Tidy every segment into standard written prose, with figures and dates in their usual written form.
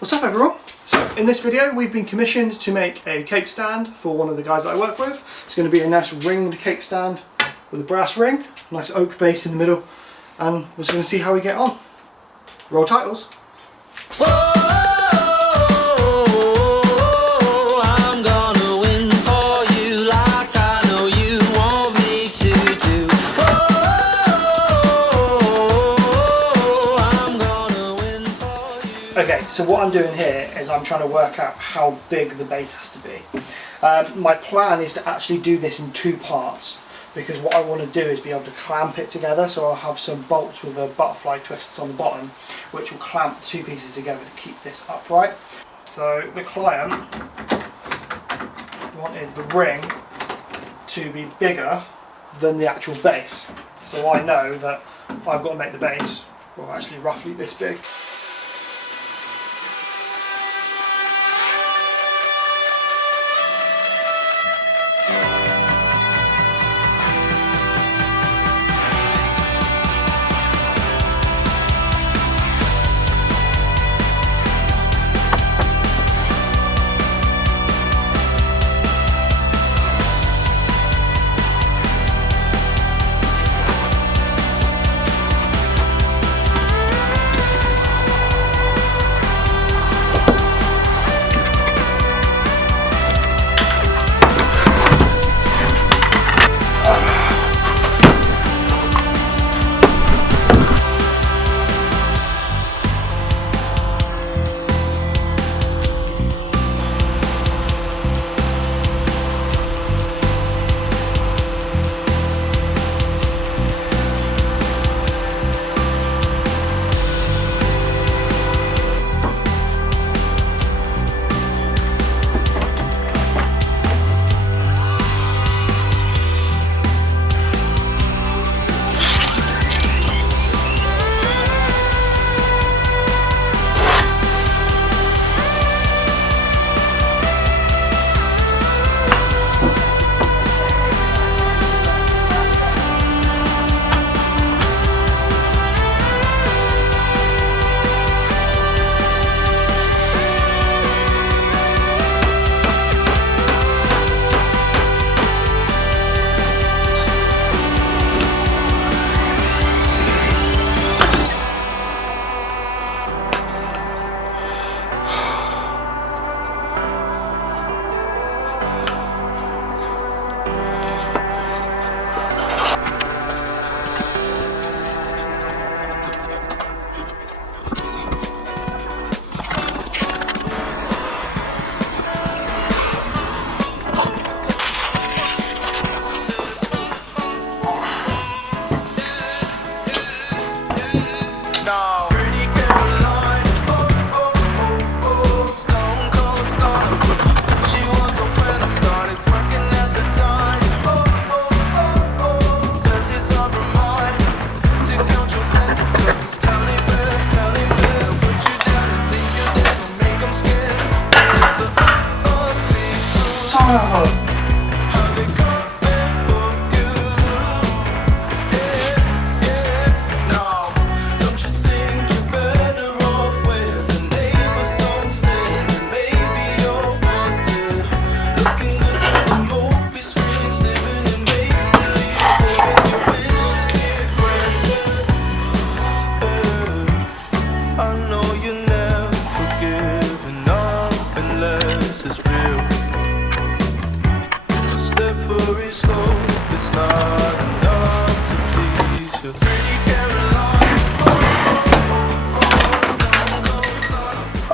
What's up everyone? So in this video we've been commissioned to make a cake stand for one of the guys that I work with. It's going to be a nice ringed cake stand with a brass ring, nice oak base in the middle, and we're just going to see how we get on. Roll titles. Okay, so what I'm doing here is I'm trying to work out how big the base has to be. My plan is to actually do this in two parts, because what I want to do is be able to clamp it together. So I'll have some bolts with the butterfly twists on the bottom which will clamp the two pieces together to keep this upright. So the client wanted the ring to be bigger than the actual base, so I know that I've got to make the base, well, actually roughly this big.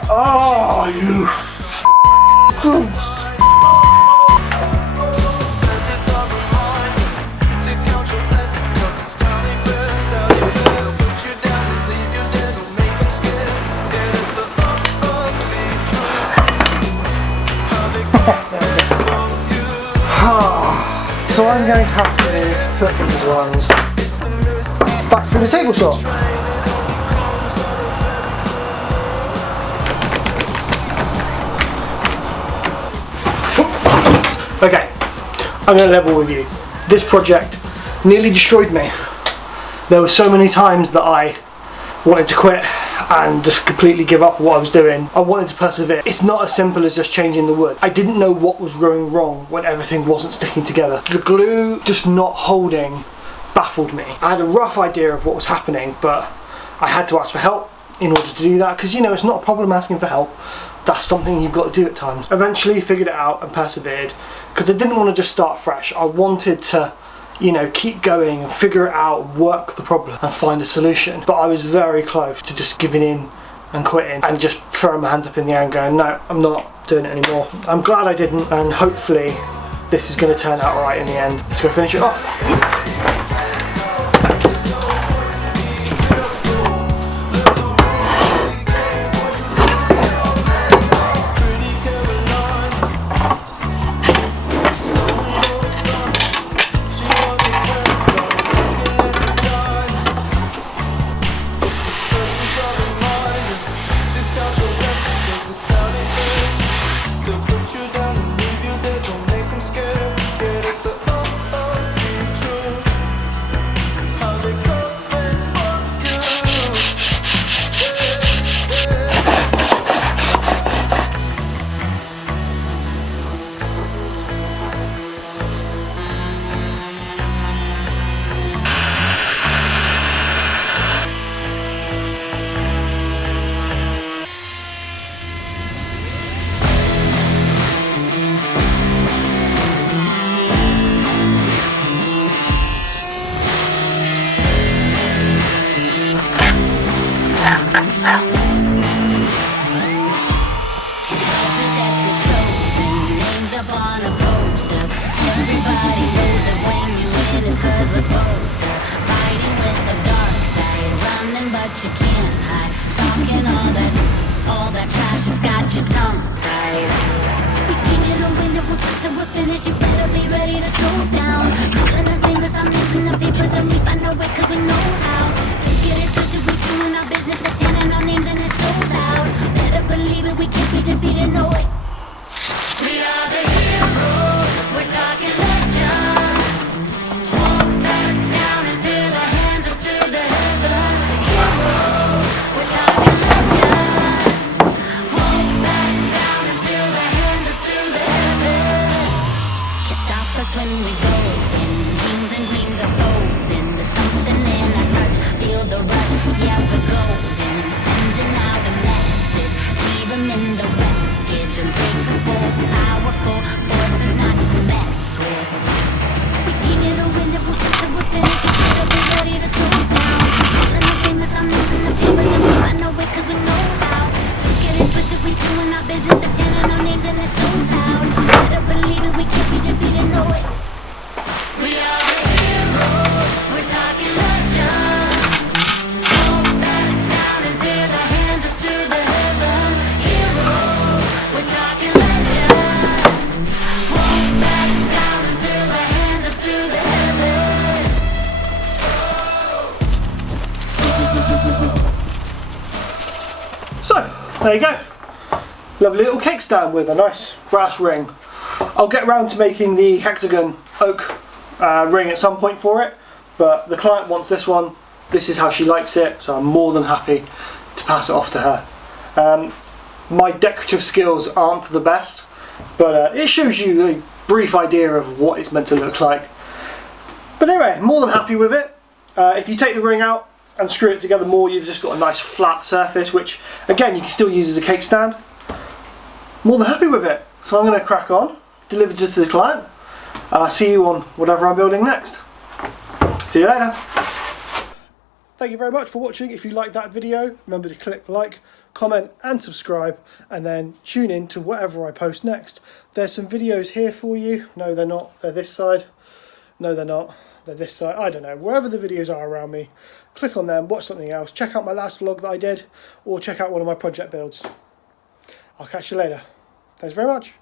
Oh, you. So I'm going to have to put these ones back through the table saw. Okay, I'm going to level with you. This project nearly destroyed me. There were so many times that I wanted to quit. and just completely give up what I was doing. I wanted to persevere. It's not as simple as just changing the wood. I didn't know what was going wrong when everything wasn't sticking together. The glue just not holding baffled me. I had a rough idea of what was happening, but I had to ask for help in order to do that, because you know, it's not a problem asking for help. That's something you've got to do at times. Eventually figured it out and persevered, because I didn't want to just start fresh. I wanted to, you know, keep going and figure it out, work the problem and find a solution. But I was very close to just giving in and quitting and just throwing my hands up in the air and going, no, I'm not doing it anymore. I'm glad I didn't, and hopefully this is going to turn out right in the end. Let's go finish it off. You can't hide, talking all that trash, it's got your tongue tied. We came in a window, we're first and we're finished, you better be ready to go down. Calling us famous, I'm missing the papers and we find our way cause we know how. You get it twisted, we're doing our business, they're chanting our names and it's so loud. Better believe it, we can't be defeated, no way. We are the heroes, we're talking legends. Walk back down into the hands of to the heavens. Heroes, we're talking legends. Walk back down into the hands of to the heavens. Can't stop us when we go in. Kings and queens are folding. There's something in our touch. Feel the rush, yeah, we're golden. Sending out a message, leave them in the wreckage. Unbreakable, powerful, forces not to mess with. We came in a window, we're first and we're finished. You better be ready to go down. Calling us famous, I'm losing the papers and we find our way cause we know how. You get it twisted, we doing our business, they're chanting our names and it's so loud. Better believe it, we can't be defeated, no way. We are the heroes, we're talking legends. Walk back down into the hands of to the heavens. Heroes, we're talking legends. Walk back down into the hands of to the heavens. So, there you go. Lovely little cake stand with a nice brass ring. I'll get round to making the hexagon oak ring at some point for it, but the client wants this one. This is how she likes it, so I'm more than happy to pass it off to her. My decorative skills aren't the best, but it shows you a brief idea of what it's meant to look like. But anyway, more than happy with it. If you take the ring out and screw it together more, you've just got a nice flat surface, which again you can still use as a cake stand. More than happy with it. So I'm going to crack on, deliver this to the client, and I'll see you on whatever I'm building next. See you later. Thank you very much for watching. If you liked that video, remember to click like, comment and subscribe, and then tune in to whatever I post next. There's some videos here for you. No, they're not. They're this side. No, they're not. They're this side. I don't know. Wherever the videos are around me, click on them, watch something else. Check out my last vlog that I did, or check out one of my project builds. I'll catch you later. Thanks very much.